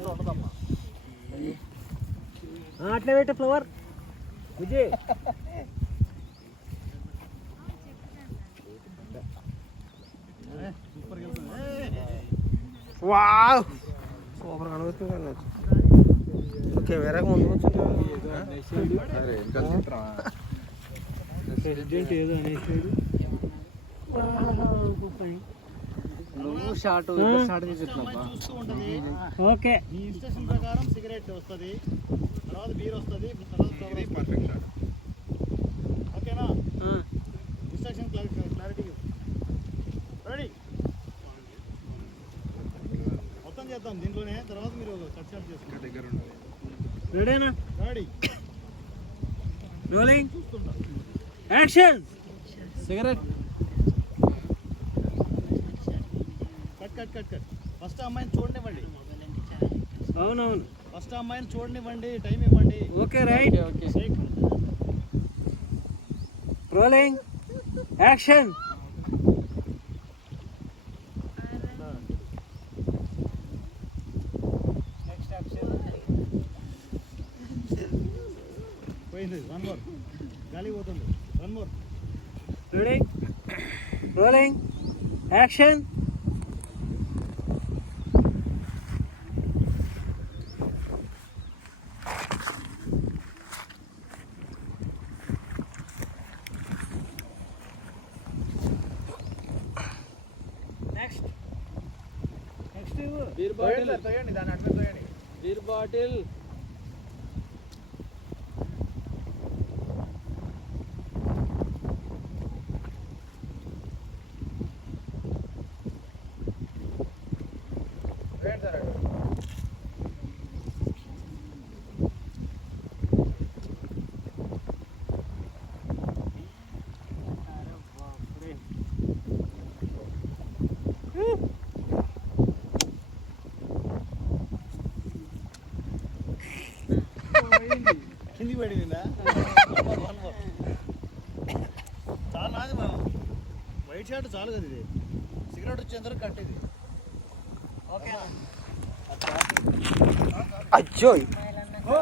అందులో ఉండదమ్మా అట్లా పెట్టే ఫ్లవర్. విజయ్. వావ్. సూపర్ కనబడుతుంది ఓకే వేరే ముందు ప్రెసిడెంట్ ఏదో అనేసాడు. నువ్వు షార్ట్ షార్ట్ ఉంటుంది. ఓకే. ఇన్స్ట్రక్షన్ ప్రకారం సిగరెట్ వస్తుంది. తర్వాత బీర్ వస్తుంది. తర్వాత. ఓకేనా? ఇన్స్ట్రక్షన్ క్లారిటీ రెడీ మొత్తం చేద్దాం దీంట్లోనే. తర్వాత మీరు కట్ షాట్ చేసుకోండి. రెడీనా ready rolling చూస్తుంటా. Action cigarette cut cut cut first అమ్మాయిని చూడనివ్వండి. అవునవును. ఫస్ట్ అమ్మాయిని చూడనివ్వండి టైం ఇవ్వండి. Okay right okay. Rolling action పోయింది వన్ మోర్ గాలి పోతుంది. One more ready rolling action beer bottle. Beer bottle. కింది పడిందా చాలా నాది మా వైట్ షర్ట్ చాలు కదా ఇది. సిగరెట్ వచ్చేంత కట్ ఇది ఓకే. అచ్చో ఓ.